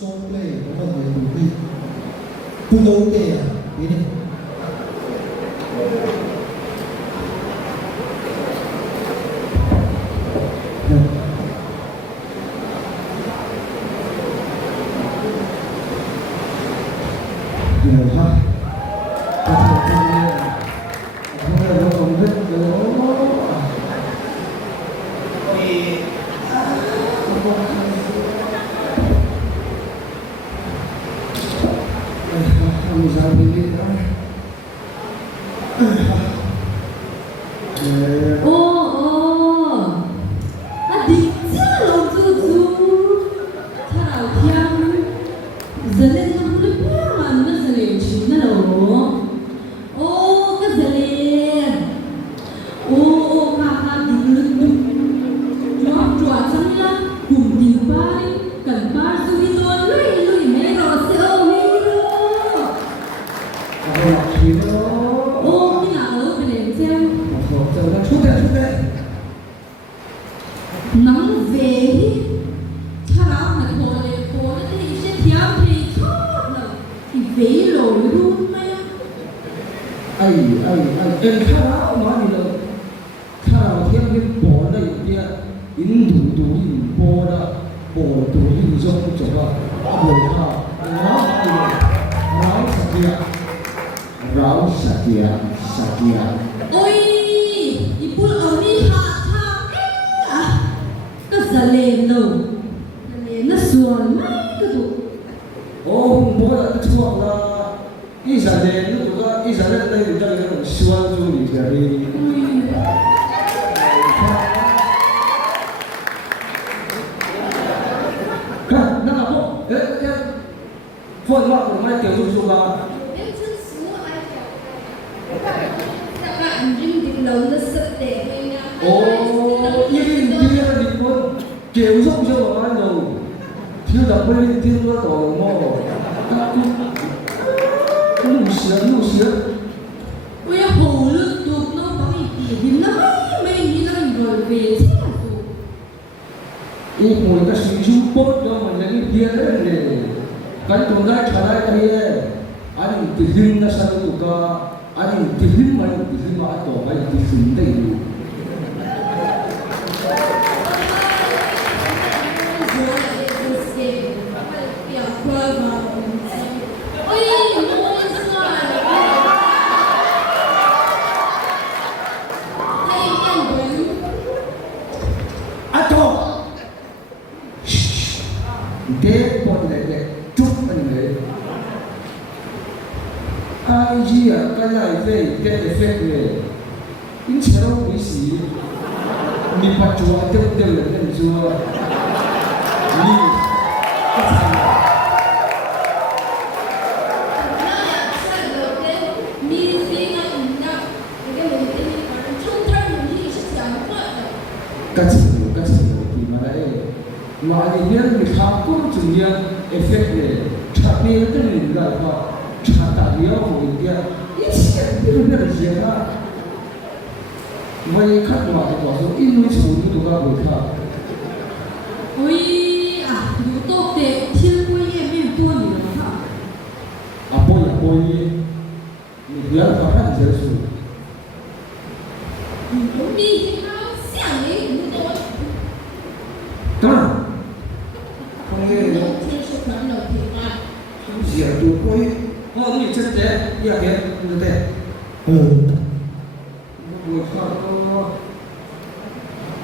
song play có một người đủ đi cung đấu kề à đi đi nhiều ha em khá là nói gì đâu khá là thiên nhiên bỏ đây kia in đủ in bỏ đó bỏ đủ in trong chỗ đó bỏ thà ráo sạch kia ôi ibu ini ha cái giờ lên đâu nó xuân mấy cái tụ ô bỏ là cái chuột là ít giờ lên lúc đó ít giờ lên đây thì cho cái nó xuân cho mình cái đi nó là bộ phơi hoa của mai tiểu dung à ồ yên kia là đi quân kiểu dung cho vào ban đầu thiếu đập bên thiếu nó tổ mò nụ sữa ôi hồ nước tụt nó có bị gì nó mình như là người về thế là tụt ít người ta sử dụng bột cho mình lấy bia đấy này cái tụi nó trả lại cái này anh tự nhiên nó sao tụi ta anh tự nhiên mà tổ cái tự nhiên đấy cái bọn này để chúc anh ấy ai gì à cái này về cái effect này in chế độ quý sĩ mình bắt chúa tiêu tiêu là cái chúa đi cái gì thì mà đấy mà anh nhớ mình khám cũng chừng như effect này chặt đi cái gì là họ chặt tại vì họ người kia ít cái nó là gì đó vậy khách mà thì có số ít nuôi số như tụi ta người khác ôi à đủ tốt đẹp thiên quy em em tua nhiều lắm hả bôi mình nhớ là khách dễ số cũng đi thì nó xẻng ấy cũng tốt đó không nghe nó thiên số khẩn đầu thì mà không dễ được coi họ nghĩ chất thế ya cái như thế người khác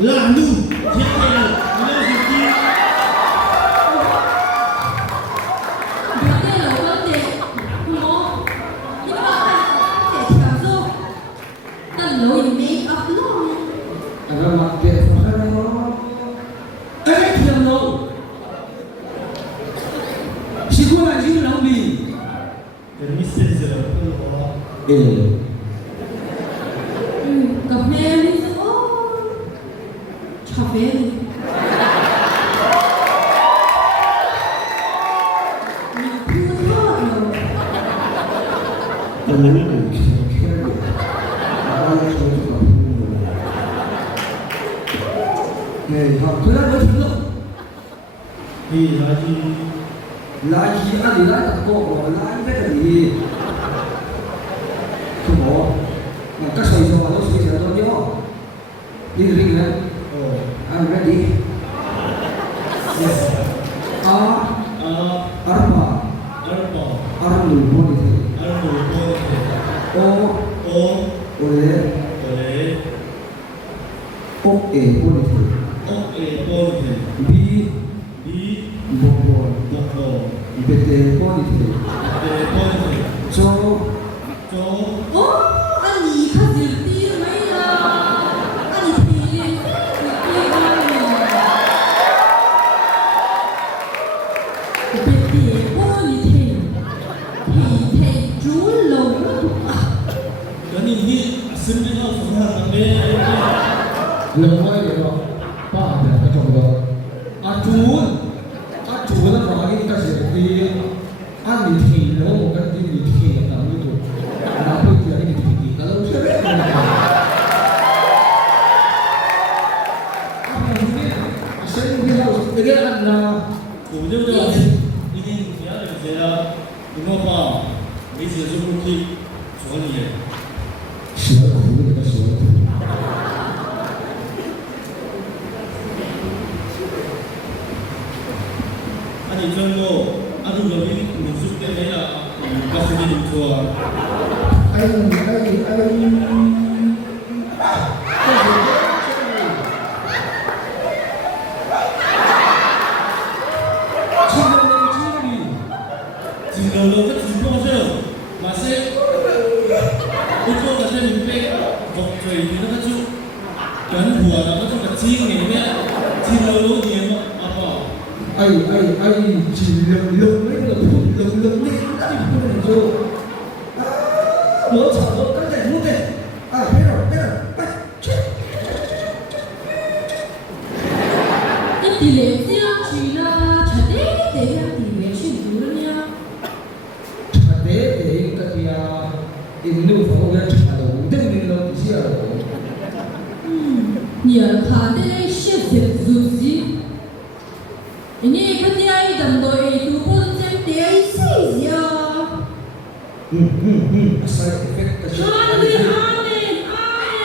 làm đủ thế nào nó gì kia vấn đề là vấn đề nó nhưng mà để theo dấu tận lối make up luôn anh làm cái phải nó ấy thì đâu chỉ có là gì đâu đi cái sẽ giờ cà phê đi cà phê đi này học thứ nhất mới thứ lượng thì là gì 来一按理来的过我来这个里，是我，các sợi dò nó sợi dò đó nhớ, đi đi này, I'm ready. Yes. Arba, armul bonite. Ole, bonite. Bobon, bete bonite. So. 哦，啊你看见低了没呀？啊你体力低了没？别别我你体猪肉啊！ Kani ini sebenarnya susah tapi Lần quay để đó, ba để cái chỗ đó. Chú nó nói cái cái gì thì ăn thì nó một cái gì thì là làm như vậy. Làm cái gì thì nó không sẽ biết. Sẽ như thế nào? Cái ăn là kemudian juga ini ya saya mengapa ini seperti soalnya sửa khử người ta sửa khử. 아니 저는 아주 여기 무슨 때문에 가슴이 좀 좋아. 진짜로 그 진짜로 맛에 그거 같은 인백 저희 이런 가지고 연구하다가 좀 같이 내면 진짜로 니에 아빠 Ai chỉ lực mấy lực đi cái gì cũng được rồi. Lỡ sợ lỡ cái này muốn thế. Thế rồi, bắt chết. cái tỷ lệ tiêu chí là trả để là tỷ lệ chuyển tú luôn nha. Thế thì cái gì 인도 방법을 잘 오대는 거 지어요. nhiều khả năng sẽ tiếp tục gì. ini cái này đầm đôi tu bổn chân để xây dựng. Side effect cái Amen, amen, amen.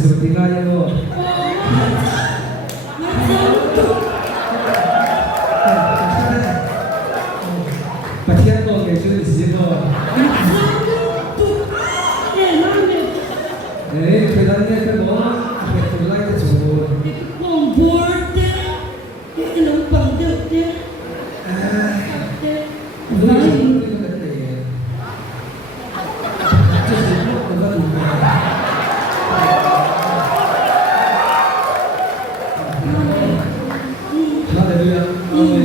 seperti kaya lo. Pasien lo que yo diciendo. Quedarte que lo que tú la que tú. On board cái lồng bằng được chứ. Amen. Amen. Amen. Amen.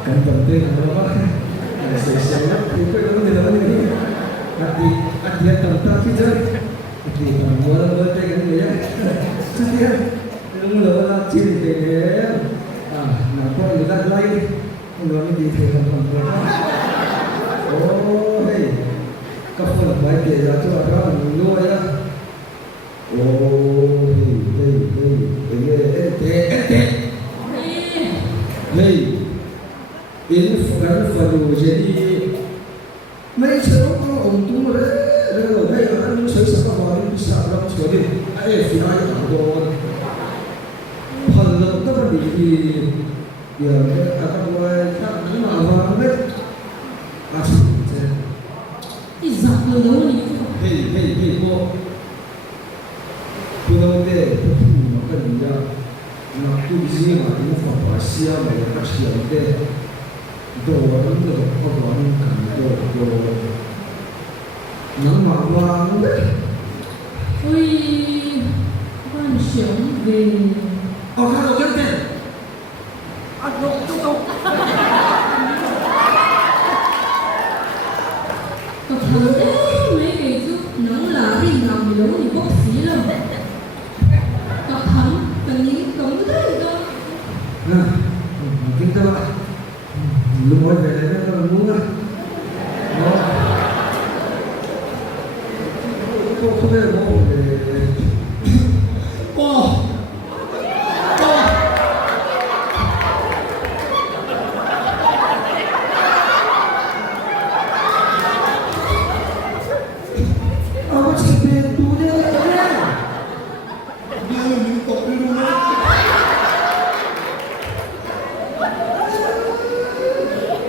Gantung deh kalau apa? Spesialnya itu kalau tidak ada ini. Hati tentang kita. Hati tentang boleh kan ya. Setiap mula ciri dia. Nampak kita lagi. Mula ni di tentang. Oh, hey. Kafir baik dia tu apa? Mula ya. Oh, hey. Ini bukan falu jadi macam orang tua dah, hey orang saya sama orang bisa orang sekali, final ada, kalau tak berdiri, ya apa buat tak nama orang asal je. Izak lo dah ni. Hey, kau pulau deh, makan dia, nak tu bising macam apa Asia, macam Asia deh. Orang tu orang kan nama orang deh. Oi, kan siang deh. Kalau kan deh, Aduh tu. Có thứ đấy mấy cái chú nắng là đi nằm lỗ thì bốc xí lắm. Có thấm cần những cống đấy cơ. Kita lah, lu mau jalan kalau bunga, kau kena mau apa sih tu dia? Dia ni kau perlu.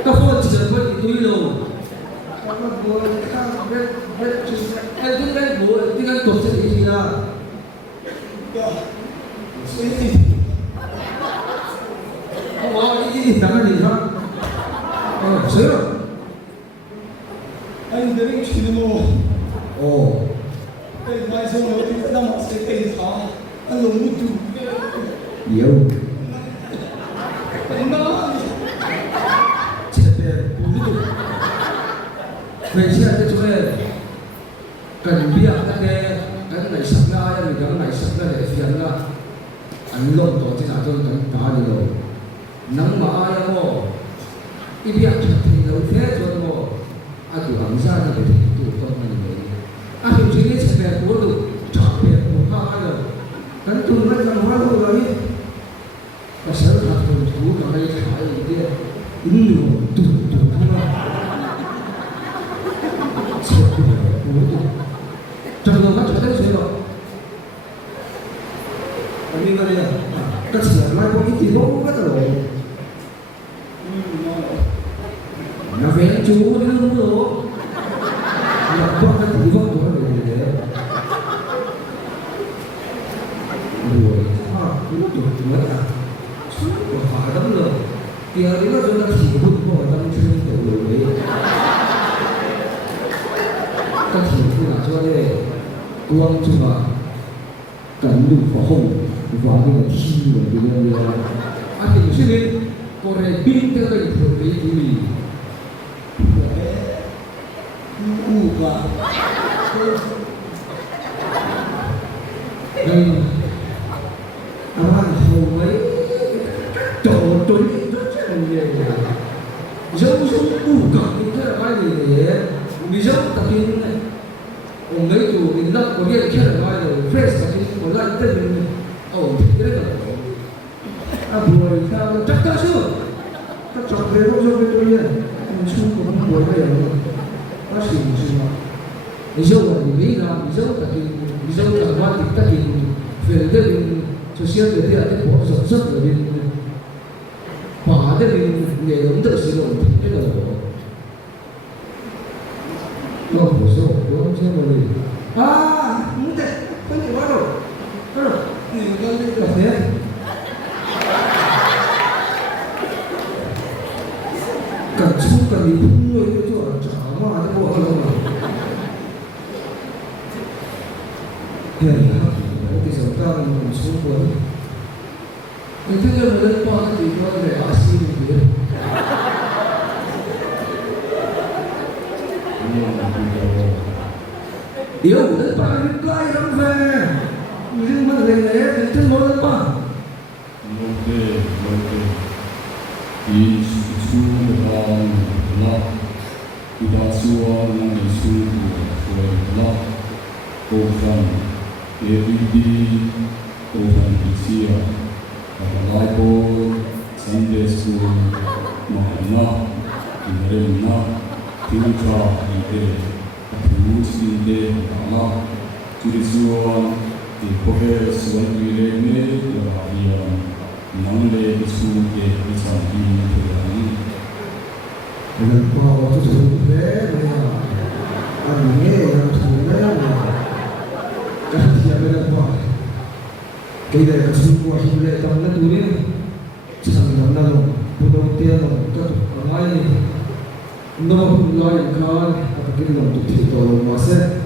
Các phật chỉ với cái đồ, các phật bùa khác biết chúng em biết cái bùa tiếng Anh thuộc sẽ gì là, không có ý đáng là gì không? Sớm. Anh đến đây chỉ là một, Ồ, cái mai sau đó thì năm học sẽ cây thảo, anh lồng một chút, nhiều. anh đó. Về xe cho chúng em cần biết cái này sắp ra thì cái này sắp ra để phiền ra anh lộn tổ trên nào tôi cần phá được rồi nắng mà ai đâu cái việc thì đâu thế cho nó anh tự làm ra thì phải tự con mình vậy anh hiểu chứ cái xe về của được chọn về của hai rồi cái chung với văn hóa đâu rồi và sở thật thường thú cả đây phải gì kia ứng dụng tụt không trong đầu các trở thành rồi, anh nghe đây à, các sở lại có ít tiền bốc rất rồi, nó vẽ chú nó lương rồi, là có cái tỷ vong của nó để rồi, cũng được nữa à, của họ đóng rồi, tiền đấy nó cho nó chỉ hút vào trong chân của người đấy. Các thị phu là cho đây quang cho bà cảnh đủ phỏ hồng và cái là thi của người ta anh thì sẽ đến có thể pin theo cái thường lý của mình và đây anh hầu mấy trò trốn rất là nhiều giống cả những cái là cái gì để vì giống tập tin này ông mấy tù thì nó có biết cái là nói rồi fresh tập tin một lần tên mình cái đấy là buổi sao chắc chắn chưa các trò về không cho về tôi mình xuống cũng không buổi bây giờ bác sĩ mà vì dâu là vì mỹ là vì dâu tập tin vì dâu là quan thì tập tin về tên cho xíu về thì là cái bộ sản xuất ở bên hóa tên mình nghề ống tự sử dụng cái là nó bổ sung đúng chưa mà gì muốn thế không thể bắt được rồi nhìn con đi cà phê cần chút cần đi phun nuôi cái chỗ chả mà cái bộ đâu mà hiền hấp thì sống cao là một số cuốn thì thứ nhất là lên qua thì nó để bác sĩ biết yếu đất ba bên cái rắm về nhưng mà người này thì chân mối đất ba Loke is suuhan la ida suan ni suhu la kohan everyday kohan isia laibo Sunday school mahana inrena tinka ide musinde ala turisuan di pohe suan wirene ya Namle isu ke bisa diperlukan. dengan power tu sebenarnya aneh yang sebenarnya kan siapa yang buat kita kesemua hidup dalam dunia sambil dalam budaya dalam jatuh ramai ni nama budaya kan apa kita dalam tu tidak masa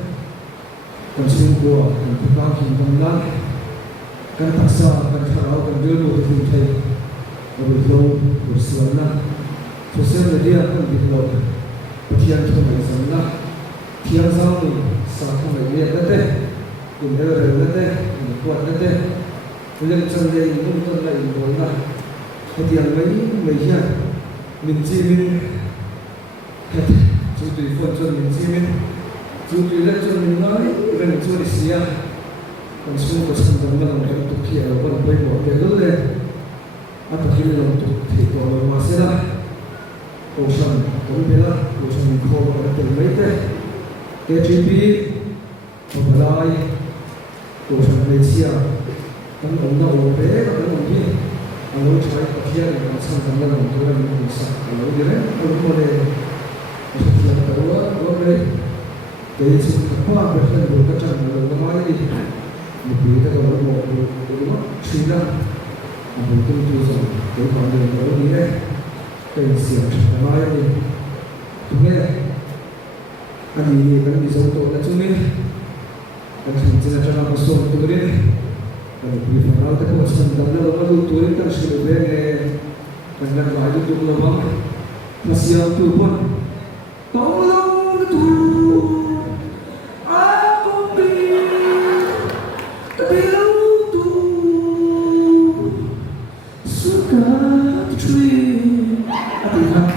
kesemua kita hidup kan taksa kan harau kan dulu itu thay berbelum bersuara sosial media kan berbelum tiang tu sana tiang sama satu media nete dunia nete kuat nete boleh cakap itu betul lah itu lah tiang ini Malaysia menjimin kata jadi foto menjimin jadi lecur mengenai dan jadi siap Consumo kesenjangan untuk kia orang baik orang betul atau kita untuk itu orang masalah urusan kombela urusan kau orang terbaik KGB pembalai urusan Malaysia kan orang baik orang ini orang cakap kia yang kesenjangan untuk orang Indonesia kalau dia orang boleh sesuatu baru orang baik jadi semua berkaitan dengan orang ini lebih kita kalau mau sudah mungkin tu kalau pada orang ni pensiun ramai ni tu ni ani kan bisa untuk nak cumi kan kita jangan masuk tu ni kalau beli final tu macam dalam lalu tu ni kan sudah beri kan lagi tu lama masih yang tu pun tolong tu suka tree.